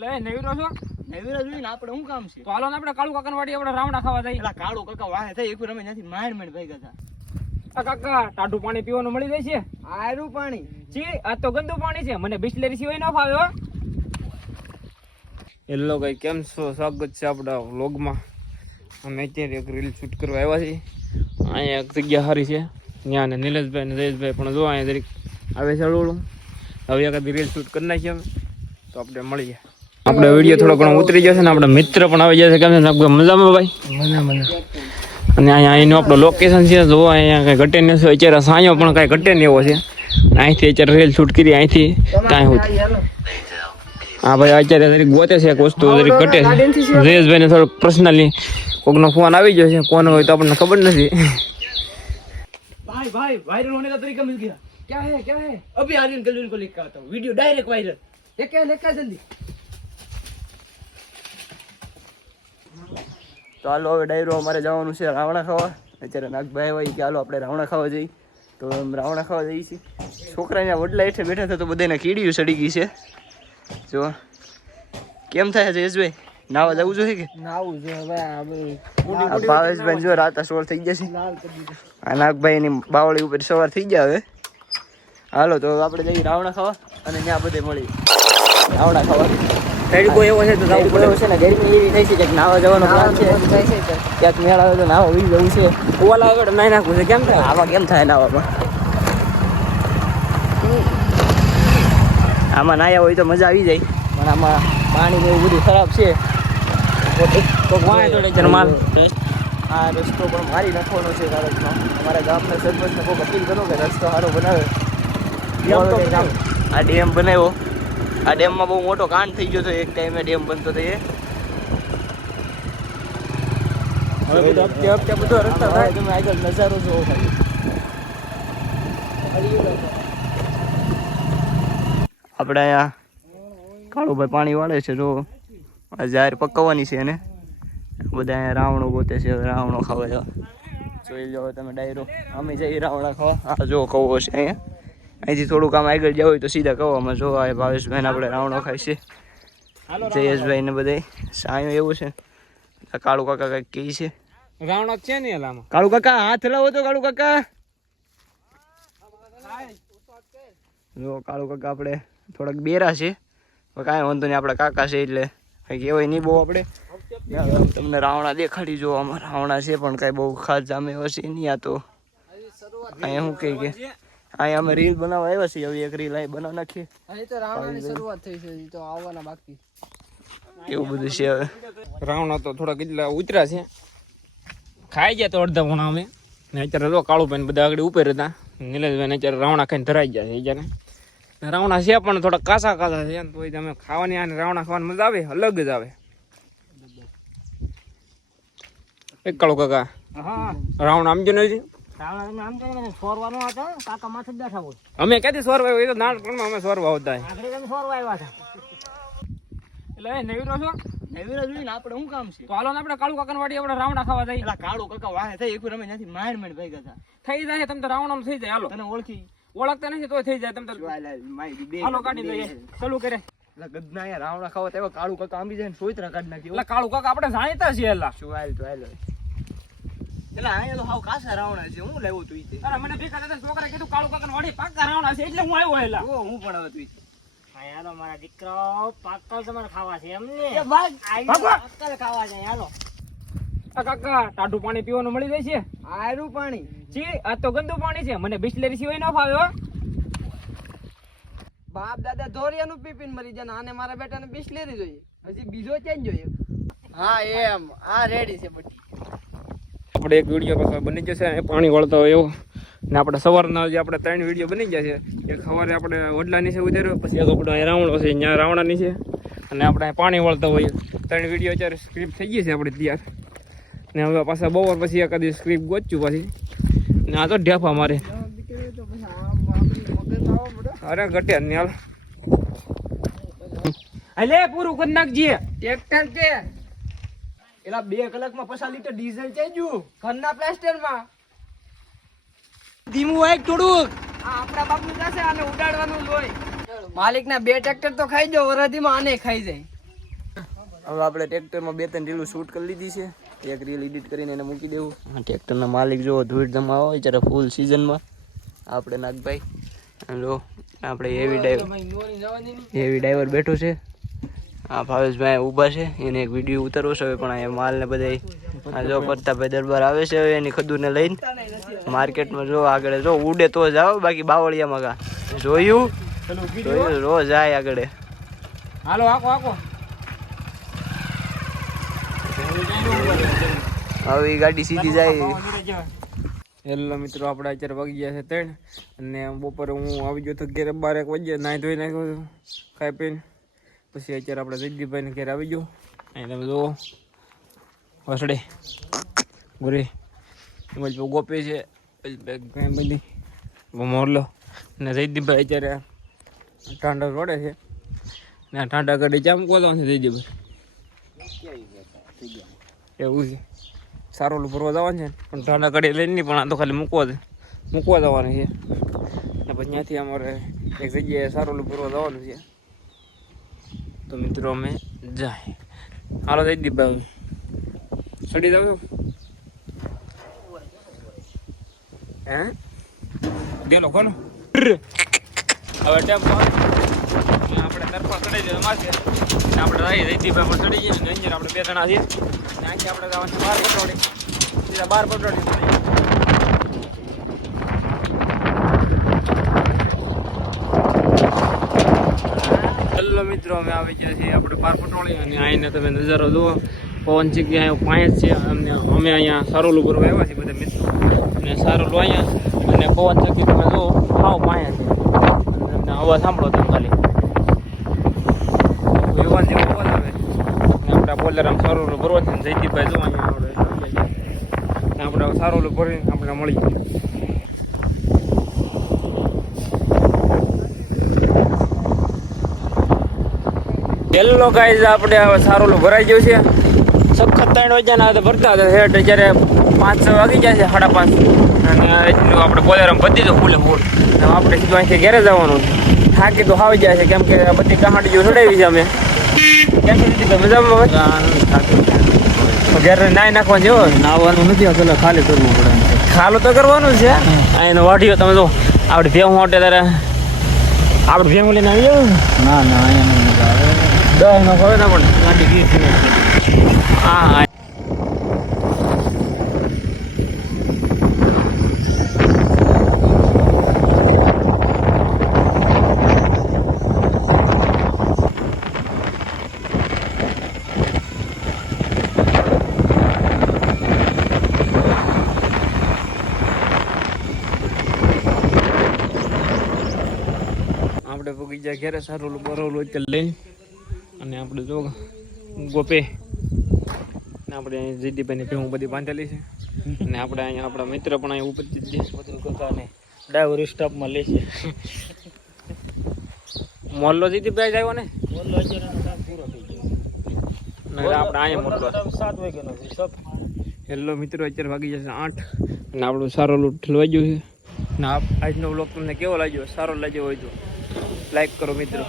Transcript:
એટલે નવીરો છો? નવીરા જોઈને આપણે શું કામ છે? તો હાલો ને આપણે કાળુ કાકા વાડી આપણે રાવણા ખાવા જઈએ. એટલે કાળુ કાકા વાહે થઈ એક અમે નથી માંડ ભાઈ ગયા આ કાકા ટાઢું પાણી પીવાનું મળી જાય છે? આયરું પાણી છી આ તો ગંદુ પાણી છે, મને બિસ્લેરી સિવાય ન ફાવે હો. હેલો ગાઈ, કેમ છો? સ્વાગત છે આપણા વ્લોગમાં. અમે અત્યારે એક રીલ શૂટ કરવા આવ્યા છીએ. અહીંયા એક જગ્યા સારી છે, ત્યાં ને નિલેશભાઈ ને જયેશભાઈ પણ જો અહીંયા જરીક આવે છે હળવું. હવે એકાદી રીલ શૂટ કરી નાખીએ અમે, તો આપણે મળીએ. આપણે વિડીયો થોડો ઘણો ઉતરી જશે ને આપણા મિત્ર પણ આવી જશે. કેમ છે મજામાં ભાઈ? અને અહીંયા અહીંનું આપણું લોકેશન છે, જો અહીંયા કઈ ઘટે નહીં. અત્યારે સાંયો પણ કઈ ઘટે નહીં એવો છે. અહીંથી અત્યારે રીલ શૂટ કરી અહીંથી ત્યાં સુધી. હા ભાઈ, અત્યારે જરીક ગોતે છે એક વસ્તુ જરીક ઘટે છે. જયેશભાઈ ને થોડોક પર્સનલી કોકનો ફોન આવી ગયો છે, કોણ હોય તો આપણને ખબર નથી. भाई भाई वायरल होने का तरीका मिल गया। क्या है अभी आर्यन कल को लिख के आता हूँ, वीडियो डायरेक्ट वायरल। ये क्या लेकर जल्दी। તો હાલો હવે ડાયરો અમારે જવાનું છે રાવણા ખાવા. અત્યારે નાગભાઈ હોય કે હાલો આપણે રાવણા ખાવા જઈએ, તો રાવણા ખાવા જઈએ છીએ. છોકરાને વડલા હેઠે બેઠા હતા તો બધાને કીડીયું સડી ગઈ છે. જો કેમ થાય જયેશભાઈ, નાવા જવું જોઈએ કે નાવું છે? હવે ભાવેશભાઈ જો રાતા સોળ થઈ જશે. આ નાગભાઈ ની બાવળી ઉપર સવાર થઈ ગયા. હવે હાલો તો આપણે જઈએ રાવણા ખાવા અને ત્યાં બધે મળી રાવણા ખાવા. તડકો એવો છે તો તડકો એવો છે ને, ગરમી એવી થઈ છે કે નાવા જવાનો પ્લાન છે. ક્યાંક મેળ આવે તો નાવા વી જવું છે. ઓલા આગળ નાઈ નાખવું છે. કેમ થાય આમાં? કેમ થાય નાવામાં? આમાં નાયા હોય તો મજા આવી જાય, પણ આમાં પાણી ને એવું બધું ખરાબ છે. તો વાય થોડે માલ આ રસ્તો પણ મારી નાખવાનો છે કારણમાં. અમારા ગામના સરપંચને કોઈ અપીલ કરો કે રસ્તો સારો બનાવે. આ ડેમ બનાવ્યો, આ ડેમમાં બહુ મોટો કાંડ થઈ ગયો હતો એક ટાઈમે. ડેમ બનતો હતો એ હવે હપ્તે બધો રસ્તા થાય. તમે આગળ નજારો જોવો ખાલી. આપણે અહીંયા કાળુભાઈ પાણી વાળે છે. જો જાહેર પકવવાની છે એને બધા અહીંયા રાવણો ગોતે છે. રાવણો ખાવા છે, જોઈ લો તમે ડાયરો. અમે જઈએ રાવણા ખાવા. આ જો કવો છે અહીંયા. અહીંથી થોડુંક આમ આગળ જવું હોય તો સીધા કવામાં જો આ ભાવેશભાઈ આપણે રાવણો ખાય છે. જયેશભાઈ ને બધા સાયો એવું છે. કાળુ કાકા કઈક કહે છે. રાવણો છે ને એલામાં. કાળુ કાકા હાથ હલાવો તો. કાળુ કાકા જો કાળુ કાકા આપણે થોડાક બેરા છે, કાંઈ વાંધો નહીં. આપણા કાકા છે એટલે કઈ કહેવાય નહીં બહુ. આપણે તમને રાવણા દેખાડી જો. આમાં રાવણા છે પણ કઈ બહુ ખાસ જામે હશે નહીં. આ તો અહીંયા શું કહે કે અહીંયા અમે રીલ બનાવવા આવ્યા છીએ. હવે એક રીલ અહીં બનાવી નાખીએ. શરૂઆત થઈ છે તો આવવાના બાકી એવું બધું છે. હવે રાવણા તો થોડા કેટલા ઉતર્યા છે, ખાઈ ગયા તો અડધા પોણા અમે. ને અત્યારે તો કાળુભાઈ બધા આગળ ઉપર હતા. નિલેશભાઈ અત્યારે રાવણા ખાઈને ધરાઈ ગયા છે. અત્યારે રાવણા છે પણ થોડા કાસા કાસા છે, તો તમે ખાવાની આને રાવણા ખાવાની મજા આવે, અલગ જ આવે. એક કાળુ કાકા રાવણા આમ જો નથી. અમે ક્યાંથી સોરવા આવ્યા? નાનપણમાં અમે સોરવા આવતા. એટલે નવીરો છો? નવીરા જોઈને આપણે શું કામ છે? તો હાલો ને આપણે કાળુ કાકા વાડી આપણે રાવણા ખાવા જઈએ. એટલે કાળુ કાકા વાહે થઈ એક અમે નથી માંડ ભાઈ ગયા થઈ જાય તમે તો રાવણા થઈ જાય. હાલો તને ઓળખતા નથી તો થઈ જાય. તમે તો હાલો કાઢી દઈએ. ચાલુ કરે ગદના અહીંયા રાવણા ખાવા તેવા કાળુ કાકા આંબી જાય સોયત્રા કાઢી નાખી. એટલે કાળુ કાકા આપણે જાણીતા છીએ. એલા શું આયલ તો આયલ એટલે અહીંયા તો હાવ કાસા રાવણા છે. હું લેવું તું ઈ? અરે મને ભીખા દાદા છોકરા કીધું કાળુ કાકા વાડી પાક્કા રાવણા છે એટલે હું આવ્યો. એલા હું પણ હવે તું હાલો મારા દીકરો પાક્કલ તમારે ખાવા છે એમને. ખાવા છે હાલો. કાકા ટાઢું પાણી પીવાનું મળી જાય છે? આયરું પાણી છી આ તો ગંદુ પાણી છે, મને બિસ્લેરી સિવાય ન ફાવે હો. બાપ દાદા ધોરિયાનું પીપીને મરી જાય. આને મારા બેટાને બિસ્લેરી જોઈએ, હજી બીજો ચેન્જ જોઈએ. હા એમ આ રેડી છે બધી. આપણે એક વિડીયો પાછો બની જશે પાણી વળતો હોય એવો. ને આપણે સવારના જે આપણે 3 વિડીયો બની ગયા છે. એક સવારે આપણે વડલા નીચે ઉતાર્યો, પછી એક આપણો રાવણો છે ત્યાં રાવણા નીચે, અને આપણે પાણી વળતા હોય. 3 વિડીયો અત્યારે સ્ક્રિપ્ટ થઈ ગઈ છે આપણે તૈયાર. ને હવે પાછા બપોર પછી એકાદી સ્ક્રિપ્ટ ગોચ્યું પાછી. ને આ તો ઢેફા મારે. અરે ઘટે ને હાલ અલે પૂરું કરી નાખજે. ટ્રેક્ટર છે એલા 2 કલાકમાં 50 લીટર ડીઝલ ચાલ્યું ઘરના પ્લાસ્ટરમાં. ધીમું હોય થોડુંક. આ આપણા બાપનું પાસે આને ઉડાડવાનું હોય. માલિકના 2 ટ્રેક્ટર તો ખાઈ જાવ વરદીમાં, આને ખાઈ જાય. હવે આપણે ટ્રેક્ટરમાં 2-3 રીલું શૂટ કરી લીધી છે. એક રીલ એડિટ કરીને એને મૂકી દેવું. આ ટ્રેક્ટરના માલિક જો ધૂળ જમા હોય જ્યારે ફૂલ સિઝનમાં આપણે નાગભાઈ લો આપણે હેવી ડ્રાઈવર બેઠો છે. આ ભાવેશભાઈ ઊભા છે, એને એક વિડીયો ઉતારવો છે હવે, પણ અહીંયા માલ ને બધા આ જો પ્રતાપભાઈ દરબાર આવે છે હવે એની ખદુને લઈને માર્કેટમાં. જો આગળ જો ઉડે તો જાઓ, બાકી બાવળિયામાં કા જોયું રોજ જાય આગળ. હાલો આકો હવે ગાડી સીધી જાય. હેલો મિત્રો, આપણે અત્યારે વાગી ગયા છે 3 અને બપોરે હું આવી ગયો તો ઘેરે 12 વાગ્યે નાહી ધોઈ નાખ્યો ખાઈ પીને. પછી અત્યારે આપણે જયદીપભાઈને ઘેર આવી ગયો. અહીં તમે જુઓ વસડે ગુરી એમાં ગોપી છે ઘણી બધી મોરલો. અને જયદીપભાઈ અત્યારે ટાંડા રોડે છે ને આ ટાંડા ગાડી ચા મૂકવા જવાનું છે જયદીપભાઈ? એવું છે, સારું ભરવા જવાનું છે પણ ટાંડા ગાડી લઈને નહીં, પણ આ તો ખાલી મૂકવા જવાનું છે. ને પછી ત્યાંથી અમારે એક જગ્યાએ સારું ભરવા જવાનું છે. તો મિત્રો અમે જાય. હાલો જયદીપભાઈ સડી જાવ હે ગેલો કોનો હવે ટેમ્પો આપણે તરફા ચડી જાય માથે આપણે જઈએ જયદીપભાઈ પર ચડી જઈએ ને અંદર આપણે 2 જણા છીએ. ત્યાંથી આપણે જવાનું 12 પટોળી, સીધા 12 પટોળી. હેલો મિત્રો, અમે આવી ગયા છીએ આપણે 12 પટોળી અને અહીંને તમે નજારો જુઓ. પવન જગ્યાએ પાંચ છે. અમે અહીંયા સારોલું ભરવા આવ્યા છીએ બધા મિત્રો, અને સારોલું અહીંયા અને પવન ચક્કી તમે જુઓ હાવ પાંચ છે. અને અવાજ સાંભળો તમે ખાલી વિવાન જેવો અવાજ આવે. અને આપણે બોલેરામ સારોલું ભરવા છે. જયદીપભાઈ જો અહીંયા આપણે સારોલું ભરીને આપણે મળી જાય. હેલો ગાઈઝ, આપણે હવે સારોલું ભરાઈ ગયું છે. સખત 3 વાગ્યાના હતા ભરતા હતા હેઠ, અત્યારે 5-6 વાગી ગયા છે, 5:30. અને એટલું આપણે બોલેરામ ભરી દીધું ફૂલે ફૂલ. આપણે સીધું અહીંથી ઘેરે જવાનું. થાકી તો આવી જાય છે કેમ કે બધી કહાડીઓ ચડાવી છે અમે. કેમ કે મજામાં ઘેર નાઈ નાખવાનું જેવો નાવાનું નથી, પેલા ખાલી કરવું પડે. ખાલું તો કરવાનું છે. એનો વાઢીઓ તમે જો આપણે ભેહું માટે ત્યારે આપણે ભેહું લઈને આવી જાવ. ના અહીંયા 10 નો ખબર ના પણ ગાડી 20 હા. આપણે બગીચા ઘેરે સારું બરોલું અત્યારે લઈને અને આપણે જો ગોપે ને આપણે જયદીપભાઈની ભેહું બધી બાંધેલી છે. અને આપણે અહીંયા આપણા મિત્ર પણ અહીંયા ઉપસ્થિત છે. બધું કરતા ને ડ્રાઈવર સ્ટાફમાં લે છે. મોલ્લો જયદીપભાઈ આવ્યો ને મોલ્લો અત્યારે પૂરો થઈ ગયો. આપણે અહીંયા મોટલો 7 વાગ્યાનો છે. હેલો મિત્રો, અત્યારે વાગી જશે 8 અને આપણું સારું ઠલવાઈ ગયું છે. ને આજનો વ્લોગ તમને કેવો લાગ્યો? સારો લાગ્યો હોય તો લાઈક કરો મિત્રો.